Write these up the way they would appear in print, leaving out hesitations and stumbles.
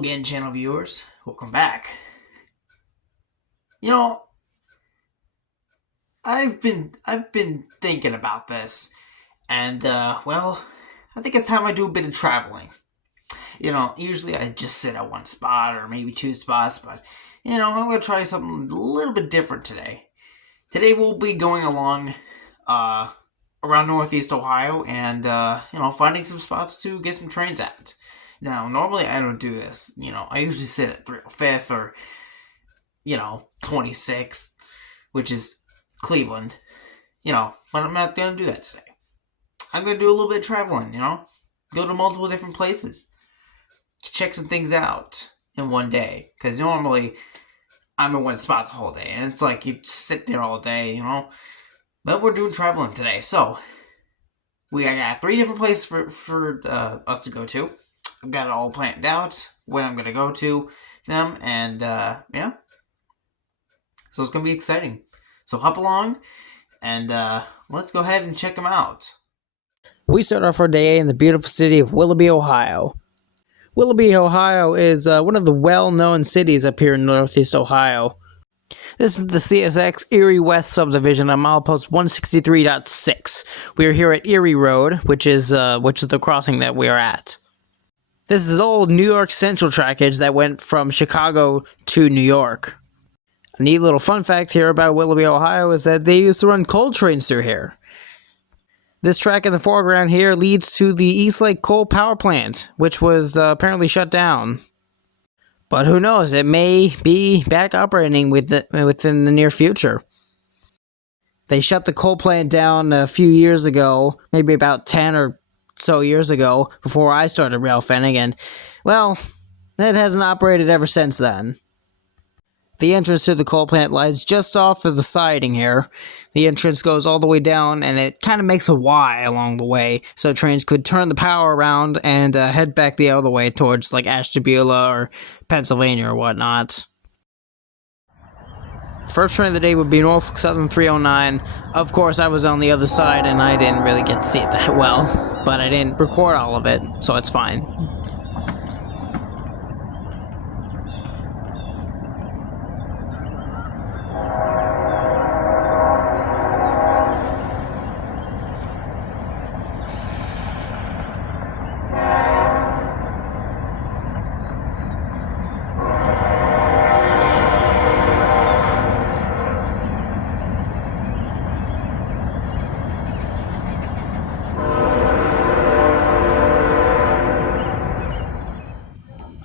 again, channel viewers. Welcome back. You know, I've been thinking about this, and well, I think it's time I do a bit of traveling. You know, usually I just sit at one spot or maybe two spots, but you know, I'm gonna try something a little bit different today. Today we'll be going along around Northeast Ohio and you know, finding some spots to get some trains at. Now, normally I don't do this. You know, I usually sit at 305th or, you know, 26th, which is Cleveland. You know, but I'm not going to do that today. I'm going to do a little bit of traveling, you know. Go to multiple different places. To check some things out in one day. Because normally I'm in one spot the whole day. And it's like you sit there all day, you know. But we're doing traveling today. So, we got 3 different places for us to go to. I've got it all planned out, when I'm going to go to them, and, yeah. So it's going to be exciting. So hop along, and, let's go ahead and check them out. We start off our day in the beautiful city of Willoughby, Ohio. Willoughby, Ohio is one of the well-known cities up here in Northeast Ohio. This is the CSX Erie West subdivision on milepost 163.6. We are here at Erie Road, which is the crossing that we are at. This is old New York Central trackage that went from Chicago to New York. A neat little fun fact here about Willoughby, Ohio is that they used to run coal trains through here. This track in the foreground here leads to the East Lake Coal Power Plant, which was apparently shut down. But who knows, it may be back operating within the near future. They shut the coal plant down a few years ago, maybe about 10 or so years ago, before I started Railfanning, and, well, it hasn't operated ever since then. The entrance to the coal plant lies just off of the siding here. The entrance goes all the way down, and it kind of makes a Y along the way, so trains could turn the power around and head back the other way towards, like, Ashtabula or Pennsylvania or whatnot. First train of the day would be Norfolk Southern 309. Of course, I was on the other side, and I didn't really get to see it that well, but I didn't record all of it, so it's fine.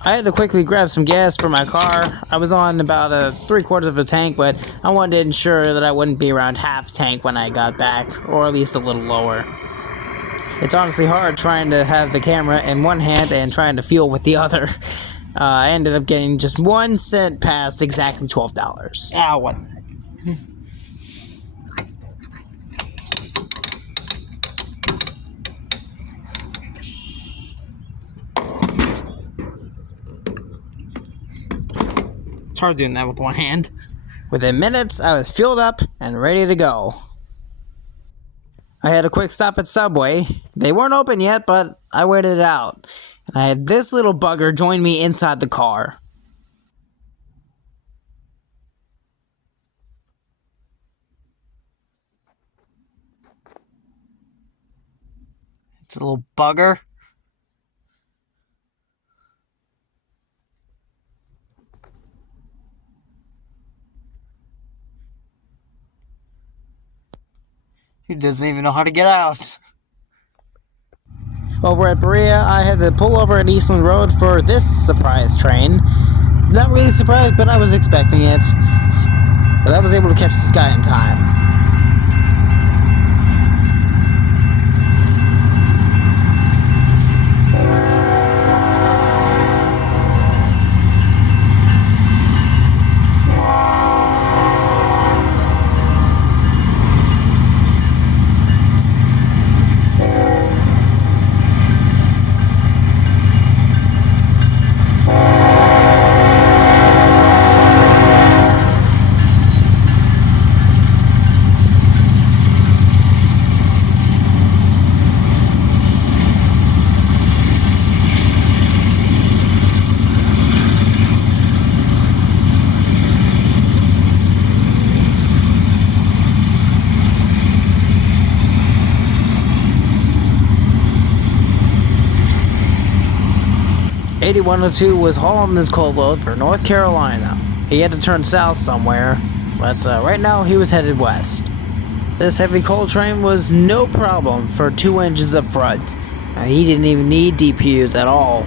I had to quickly grab some gas for my car. I was on about 3/4 of a tank, but I wanted to ensure that I wouldn't be around half tank when I got back, or at least a little lower. It's honestly hard trying to have the camera in one hand and trying to fuel with the other. I ended up getting just 1 cent past exactly $12. Ow, what the heck? It's hard doing that with one hand. Within minutes, I was fueled up and ready to go. I had a quick stop at Subway. They weren't open yet, but I waited it out. And I had this little bugger join me inside the car. It's a little bugger. He doesn't even know how to get out. Over at Berea, I had to pull over at Eastland Road for this surprise train. Not really surprised, but I was expecting it. But I was able to catch this guy in time. 8102 was hauling this coal load for North Carolina. He had to turn south somewhere, but right now he was headed west. This heavy coal train was no problem for 2 engines up front. He didn't even need DPUs at all.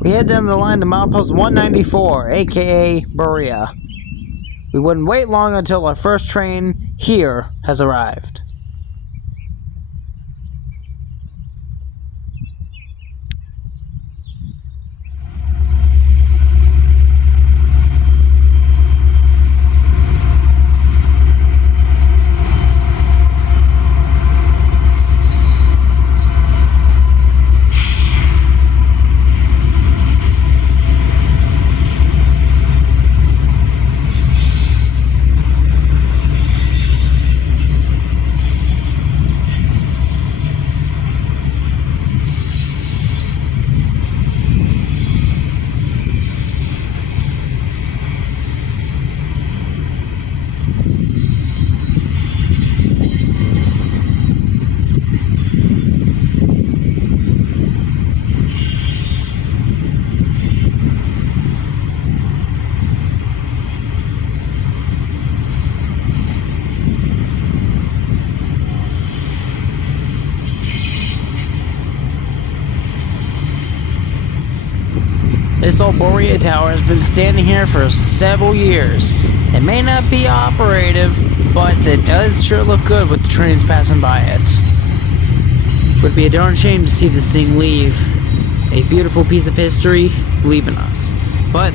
We head down the line to milepost 194, aka Berea. We wouldn't wait long until our first train here has arrived. This old Berea tower has been standing here for several years. It may not be operative, but it does sure look good with the trains passing by it. Would be a darn shame to see this thing leave. A beautiful piece of history leaving us. But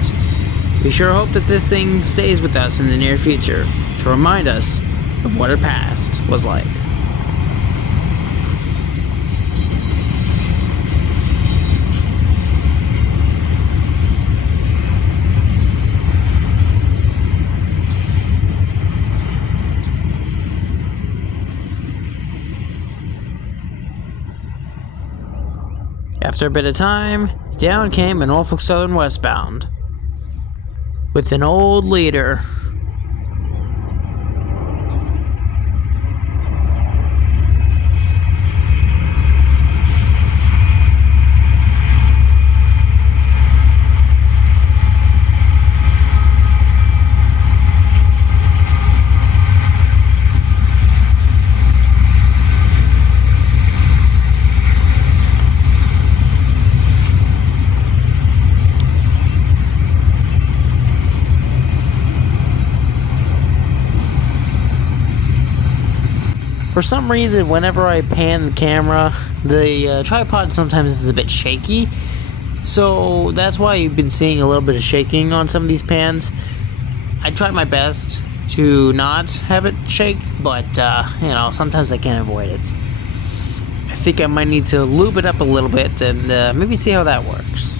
we sure hope that this thing stays with us in the near future to remind us of what our past was like. After a bit of time, down came a Norfolk Southern westbound with an old leader. For some reason, whenever I pan the camera, the tripod sometimes is a bit shaky. So that's why you've been seeing a little bit of shaking on some of these pans. I try my best to not have it shake, but, sometimes I can't avoid it. I think I might need to lube it up a little bit and maybe see how that works.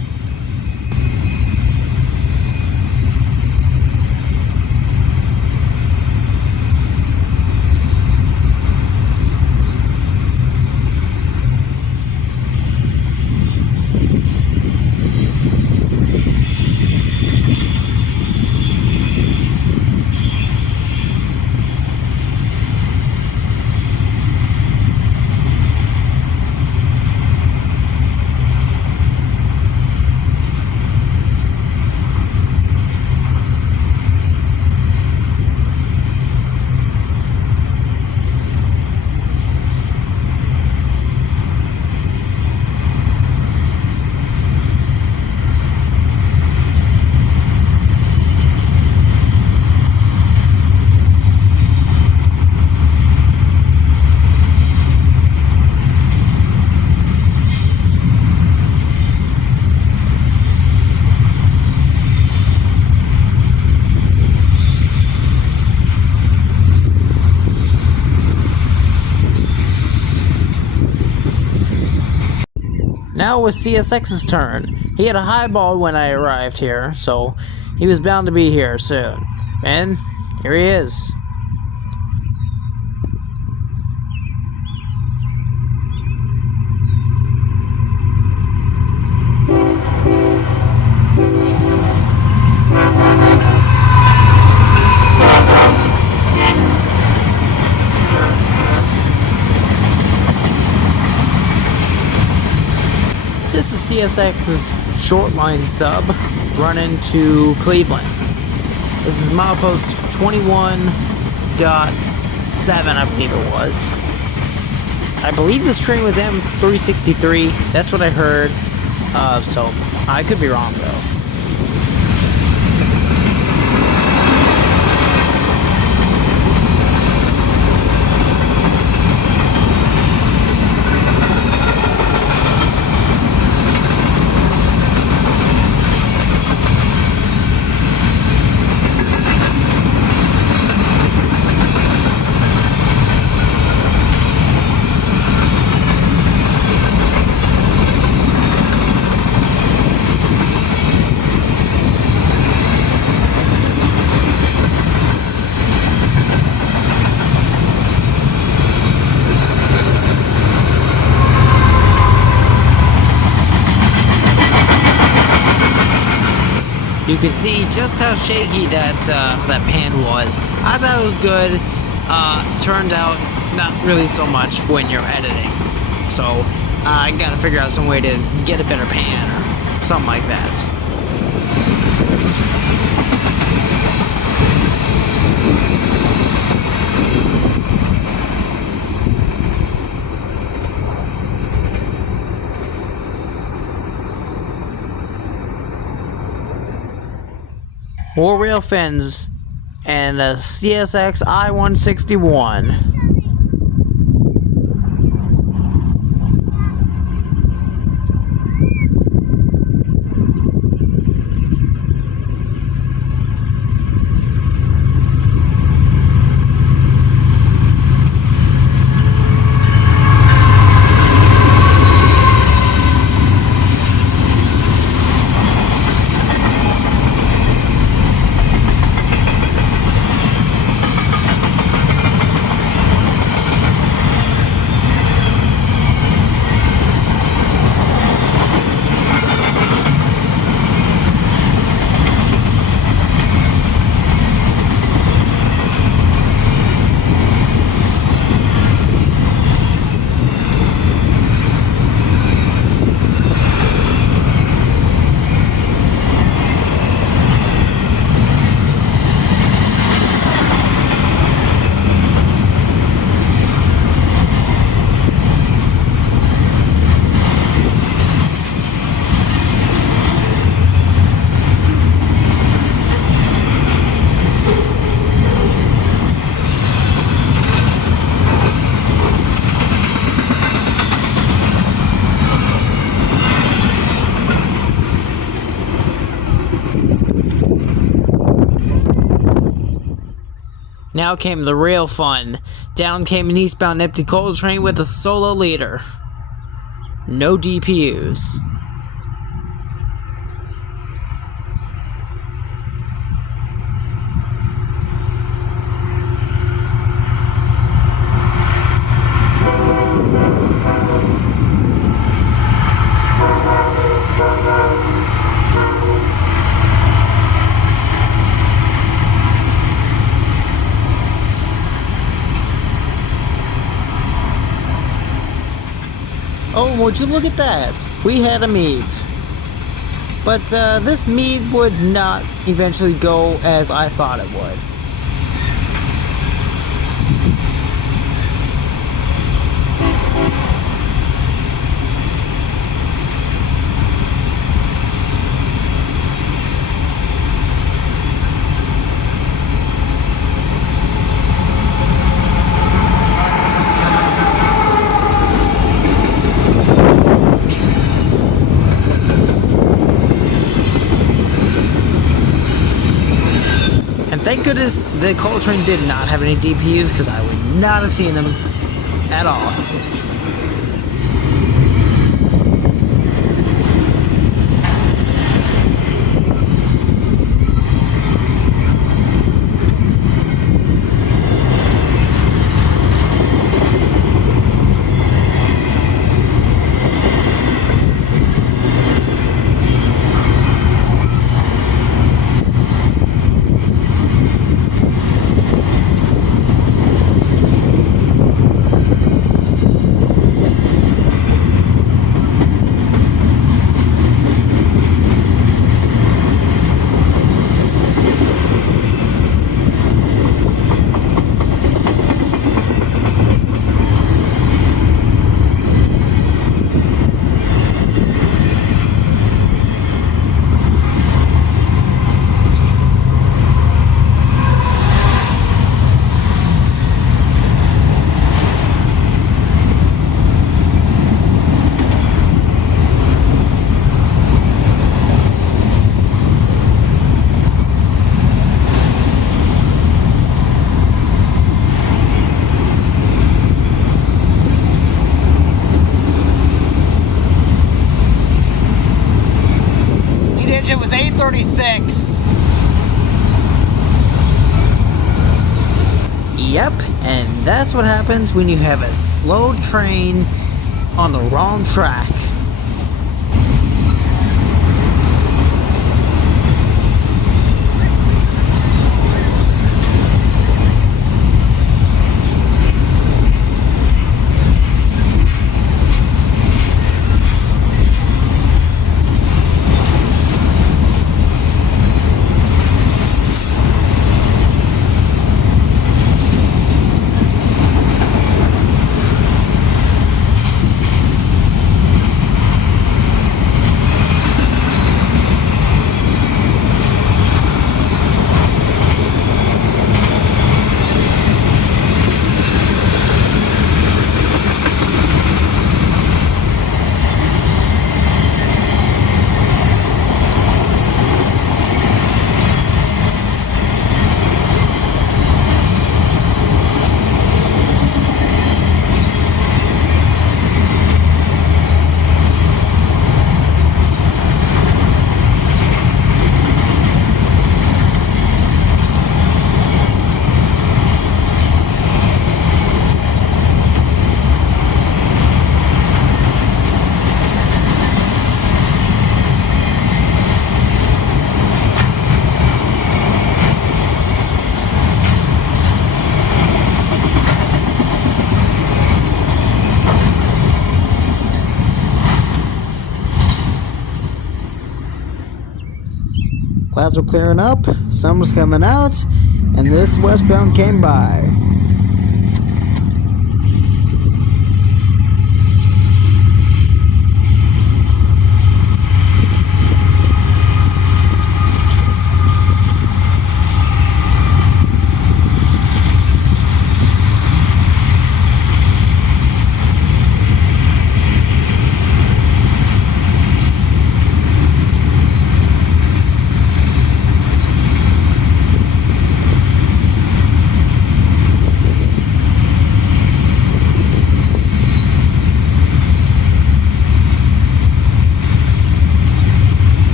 now it was CSX's turn. He had a highball when I arrived here, so he was bound to be here soon. And here he is. This is CSX's short line sub running to Cleveland. This is milepost 21.7, I believe it was. I believe this train was M363. That's what I heard. So I could be wrong though. You can see just how shaky that pan was. I thought it was good. Turned out not really so much when you're editing. So I gotta figure out some way to get a better pan or something like that. More rail fins and a CSX I-161. Now came the real fun. Down came an eastbound empty coal train with a solo leader. No DPUs. Oh, would you look at that? We had a meet. But this meet would not eventually go as I thought it would. Thank goodness the coal train did not have any DPUs, because I would not have seen them at all. digit was 836. Yep, and that's what happens when you have a slow train on the wrong track. Clouds were clearing up, sun was coming out, and this westbound came by.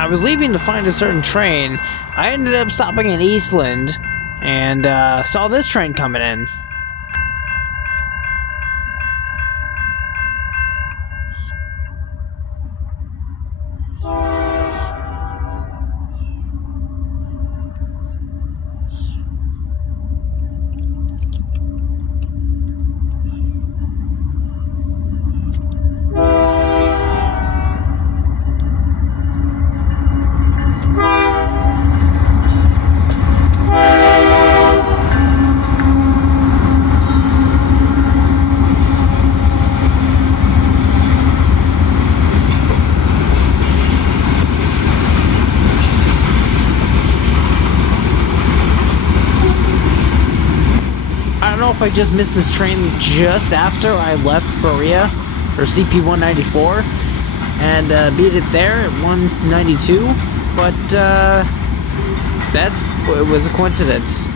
I was leaving to find a certain train. I ended up stopping in Eastland and saw this train coming in. I don't know if I just missed this train just after I left Berea, or CP-194, and beat it there at 192, but it was a coincidence.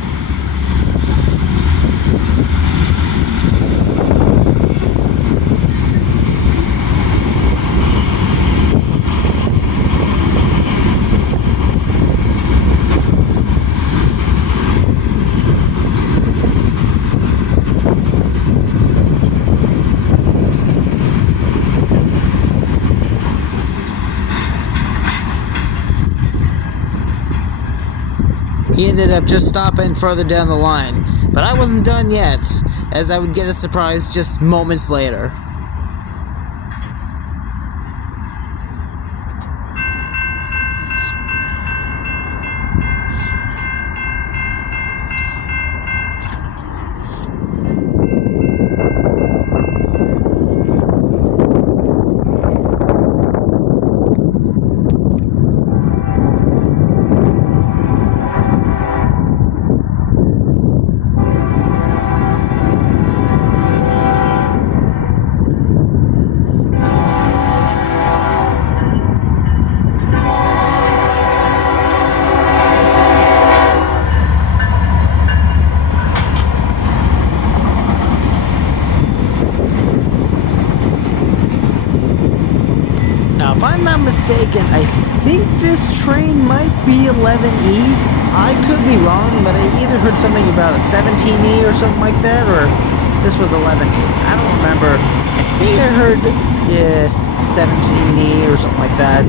He ended up just stopping further down the line, but I wasn't done yet, as I would get a surprise just moments later. Now, if I'm not mistaken, I think this train might be 11E. I could be wrong, but I either heard something about a 17E or something like that, or this was 11E. I don't remember. I think I heard 17E or something like that.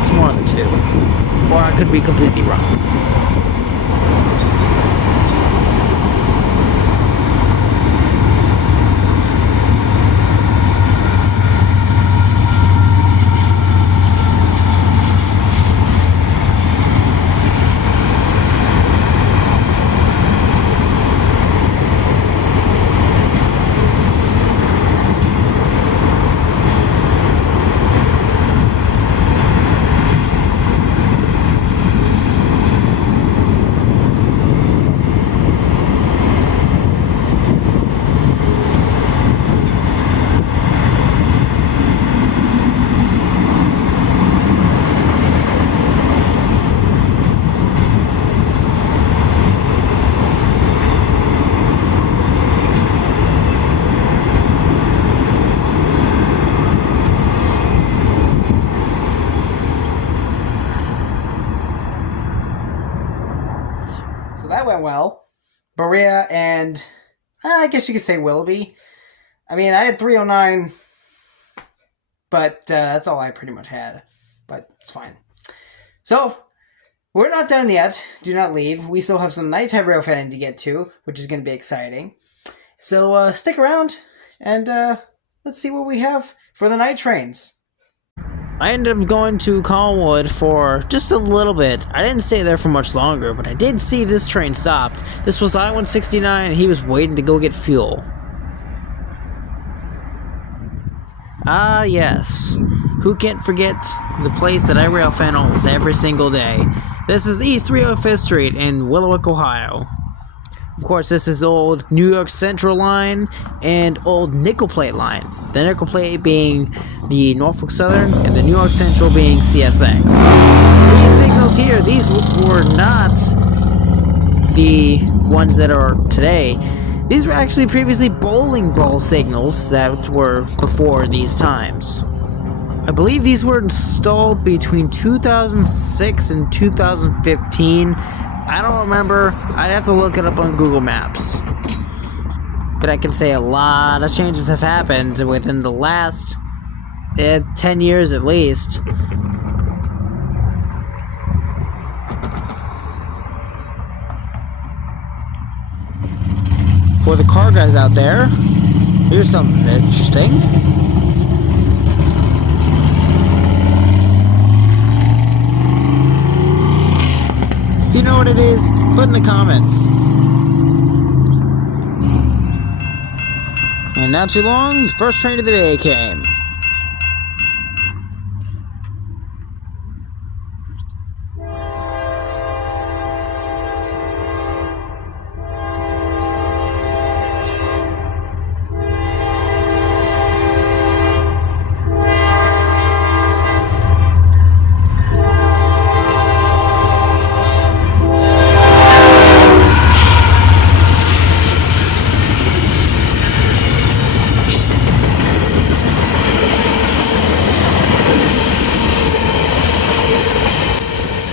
It's one of the two. Or I could be completely wrong. So that went well. Berea and I guess you could say Willoughby. I mean, I had 309, but that's all I pretty much had. But it's fine. So, we're not done yet. Do not leave. We still have some nighttime railfanning to get to, which is going to be exciting. So, stick around, and let's see what we have for the night trains. I ended up going to Collinwood for just a little bit. I didn't stay there for much longer, but I did see this train stopped. This was I-169, and he was waiting to go get fuel. Ah, yes. Who can't forget the place that I railfan almost every single day? This is East 305th Street in Willowick, Ohio. Of course, this is the old New York Central line and old Nickel Plate line. The Nickel Plate being the Norfolk Southern and the New York Central being CSX. These signals here, these were not the ones that are today. These were actually previously bowling ball signals that were before these times. I believe these were installed between 2006 and 2015. I don't remember. I'd have to look it up on Google Maps. But I can say a lot of changes have happened within the last 10 years at least. For the car guys out there, here's something interesting. If you know what it is, put in the comments. And not too long, the first train of the day came.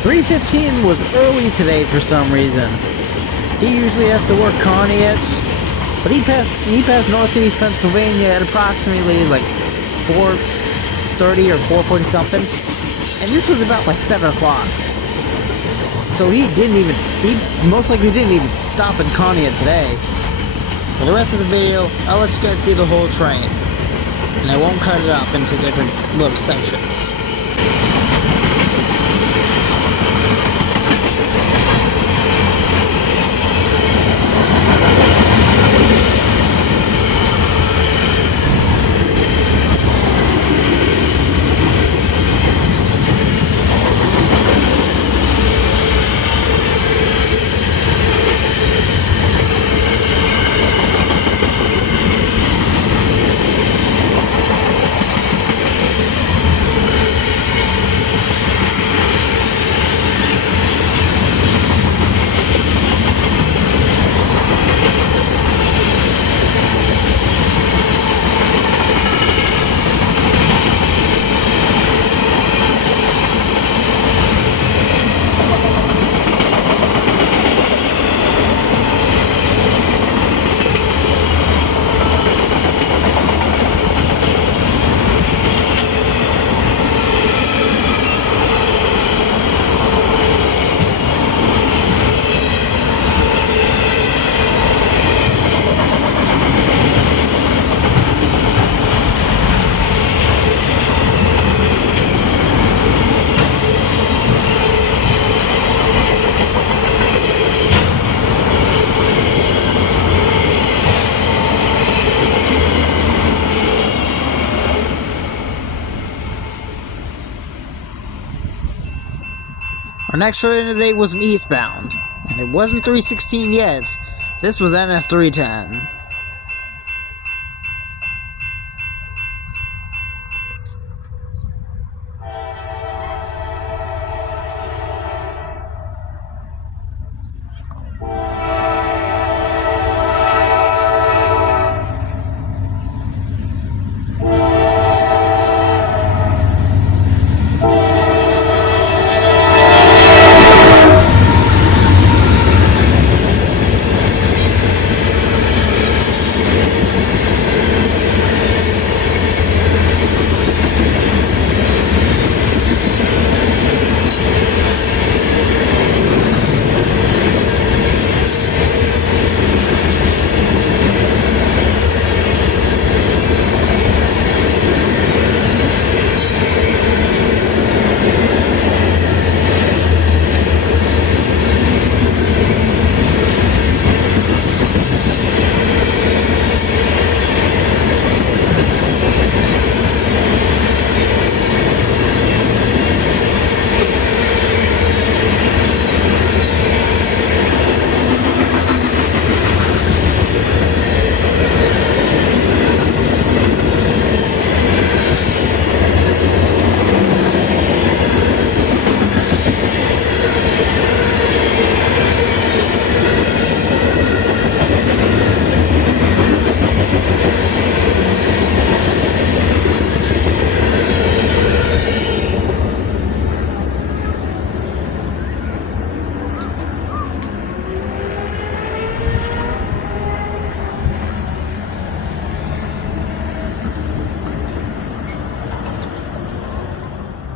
.315 was early today for some reason. He usually has to work Conneaut, but he passed northeast Pennsylvania at approximately like 4:30 or 4:40 something, and this was about like 7 o'clock. So he most likely didn't even stop in Konya today. For the rest of the video, I'll let you guys see the whole train. And I won't cut it up into different little sections. Our next train today was an eastbound, and it wasn't 316 yet. This was NS 310.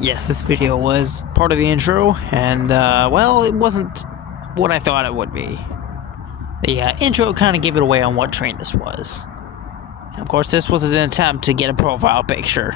Yes, this video was part of the intro, and, well, it wasn't what I thought it would be. The intro kind of gave it away on what train this was. And of course, this was an attempt to get a profile picture.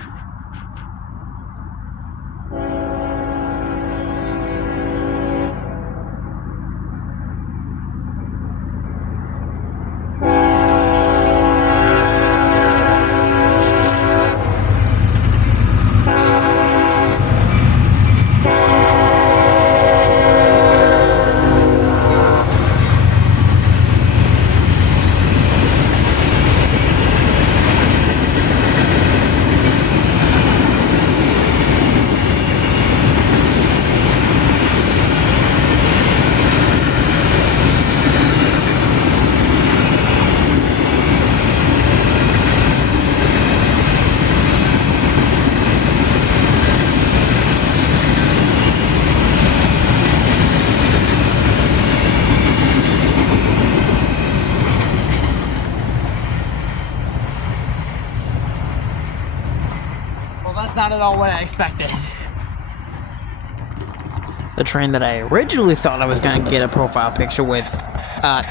Well, that's not at all what I expected. The train that I originally thought I was going to get a profile picture with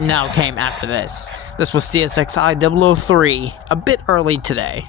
now came after this. This was CSXI 003, a bit early today.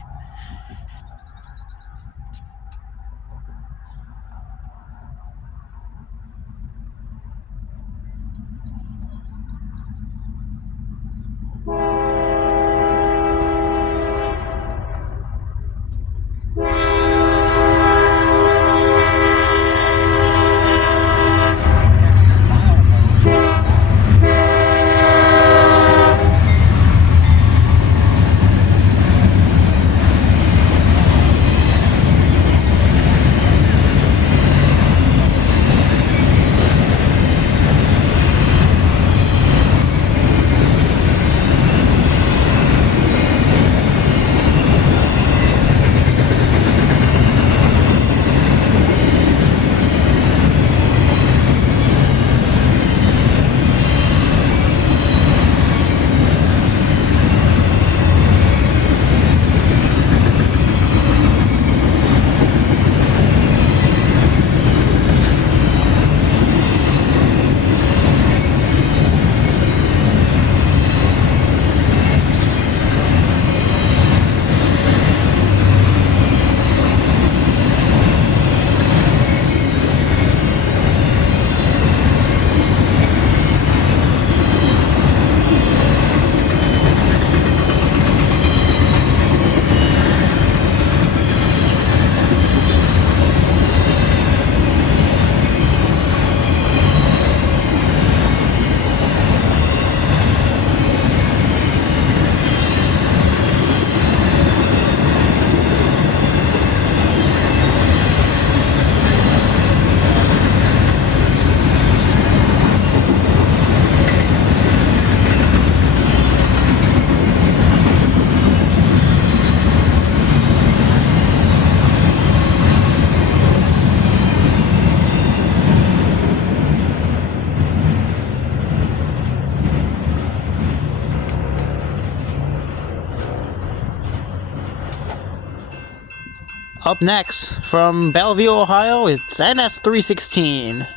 Up next, from Bellevue, Ohio, it's NS316.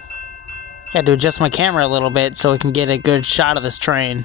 Had to adjust my camera a little bit so I can get a good shot of this train.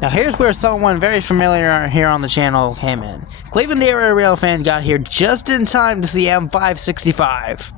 Now here's where someone very familiar here on the channel came in. Cleveland area Railfan got here just in time to see M565.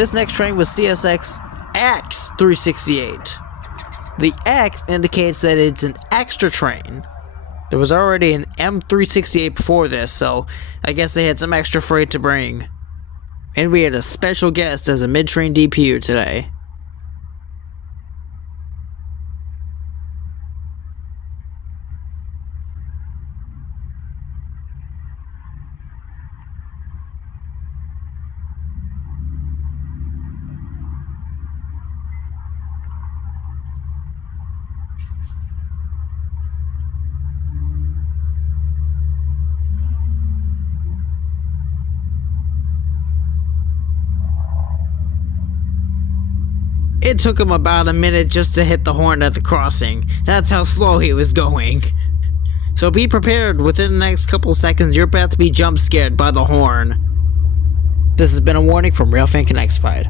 This next train was CSX X368. The X indicates that it's an extra train. There was already an M368 before this, so I guess they had some extra freight to bring. And we had a special guest as a mid-train DPU today. It took him about a minute just to hit the horn at the crossing. That's how slow he was going. So be prepared, within the next couple seconds you're about to be jump scared by the horn. This has been a warning from Railfanning X-Fied.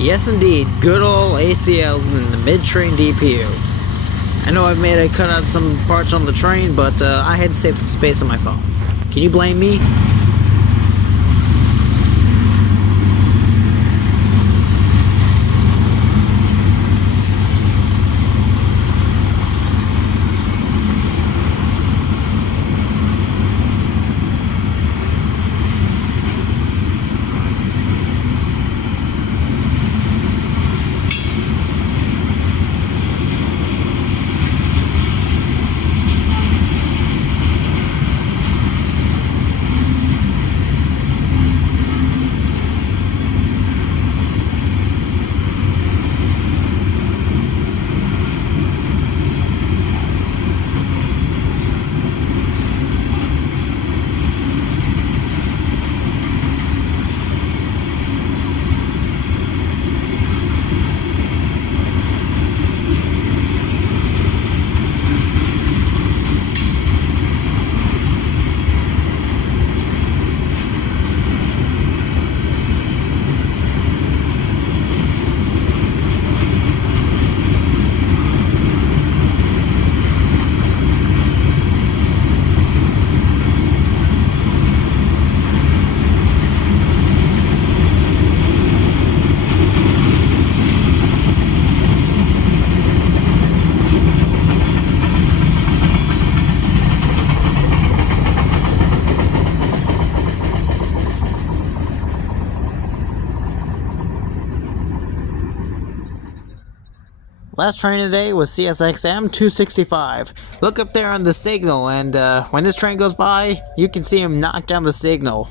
Yes indeed, good old ACL in the mid-train DPU. I know I've made a cut out some parts on the train, but I had to save some space on my phone. Can you blame me? Last train of the day was CSXM 265. Look up there on the signal, and when this train goes by, you can see him knock down the signal.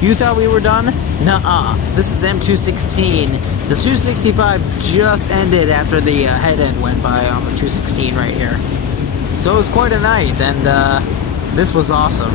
You thought we were done? Nuh-uh. This is M216. The 265 just ended after the head end went by on the 216 right here. So it was quite a night, and this was awesome.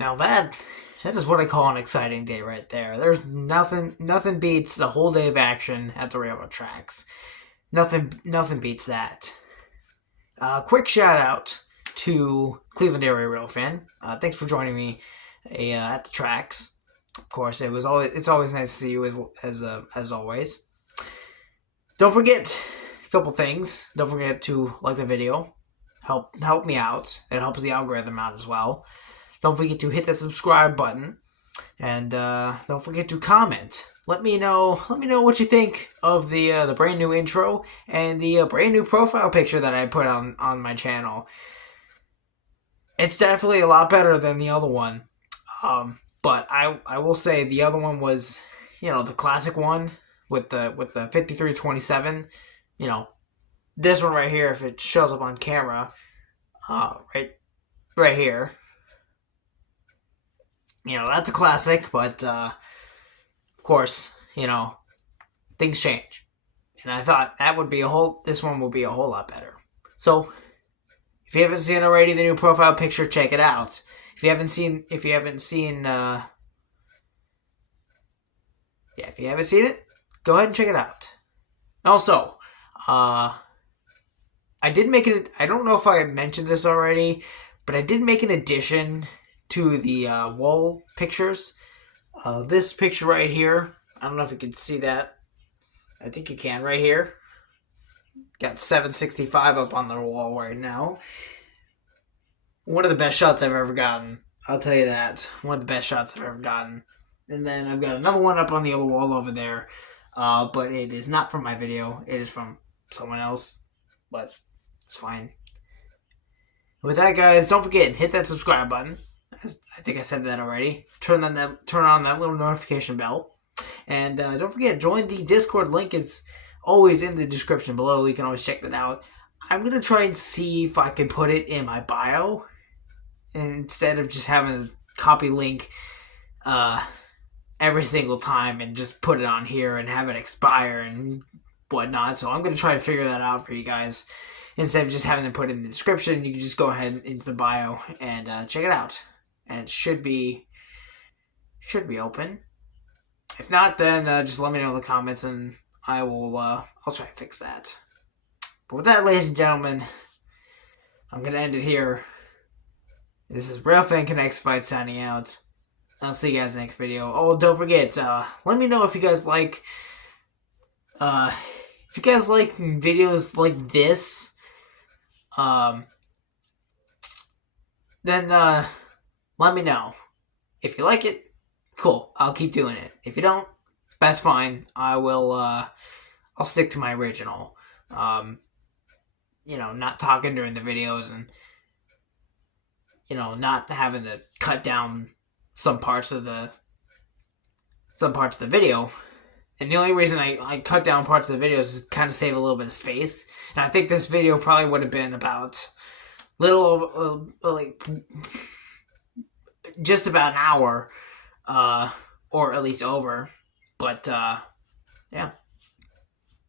Now that is what I call an exciting day right there. There's nothing beats a whole day of action at the railroad tracks. Nothing beats that. Quick shout out to Cleveland area Railfan. Thanks for joining me at the tracks. Of course, it's always nice to see you as always. Don't forget a couple things. Don't forget to like the video. Help me out. It helps the algorithm out as well. Don't forget to hit that subscribe button, and don't forget to comment. Let me know what you think of the brand new intro and the brand new profile picture that I put on my channel. It's definitely a lot better than the other one, but I will say the other one was, the classic one with the 5327. This one right here, if it shows up on camera, right here. That's a classic, but of course, things change. And I thought this one would be a whole lot better. So, if you haven't seen already the new profile picture, check it out. If you haven't seen it, go ahead and check it out. Also, I did make it. I don't know if I mentioned this already, but I did make an addition to the wall pictures. This picture right here, I don't know if you can see that. I think you can right here. Got 765 up on the wall right now. One of the best shots I've ever gotten. I'll tell you that. One of the best shots I've ever gotten. And then I've got another one up on the other wall over there. But it is not from my video. It is from someone else. But it's fine. With that, guys, don't forget, hit that subscribe button. I think I said that already. Turn on that little notification bell. And don't forget, join the Discord. Link is always in the description below. You can always check that out. I'm going to try and see if I can put it in my bio instead of just having a copy link every single time and just put it on here and have it expire and whatnot. So I'm going to try to figure that out for you guys. Instead of just having them put it in the description, you can just go ahead into the bio and check it out. And it should be open. If not, then just let me know in the comments, and I'll try to fix that. But with that, ladies and gentlemen, I'm gonna end it here. This is Railfanning Connects Fight signing out. I'll see you guys next video. Oh, don't forget, let me know if you guys like videos like this. Then let me know. If you like it, cool. I'll keep doing it. If you don't, that's fine. I'll stick to my original. Not talking during the videos and, not having to cut down some parts of the video. And the only reason I cut down parts of the videos is to kind of save a little bit of space. And I think this video probably would have been about just about an hour, or at least over. But yeah.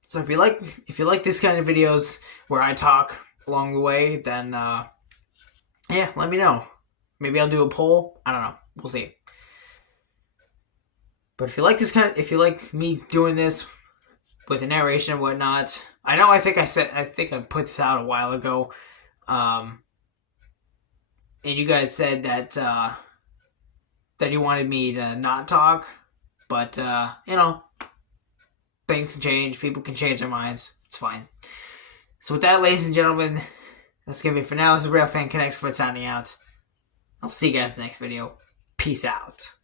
So if you like this kind of videos where I talk along the way, then let me know. Maybe I'll do a poll. I don't know. We'll see. But if you like me doing this with a narration and whatnot, I think I put this out a while ago. And you guys said that you wanted me to not talk, but things can change. People can change their minds. It's fine. So with that, ladies and gentlemen, that's gonna be it for now. This is Railfanning Connects for signing out. I'll see you guys next video. Peace out.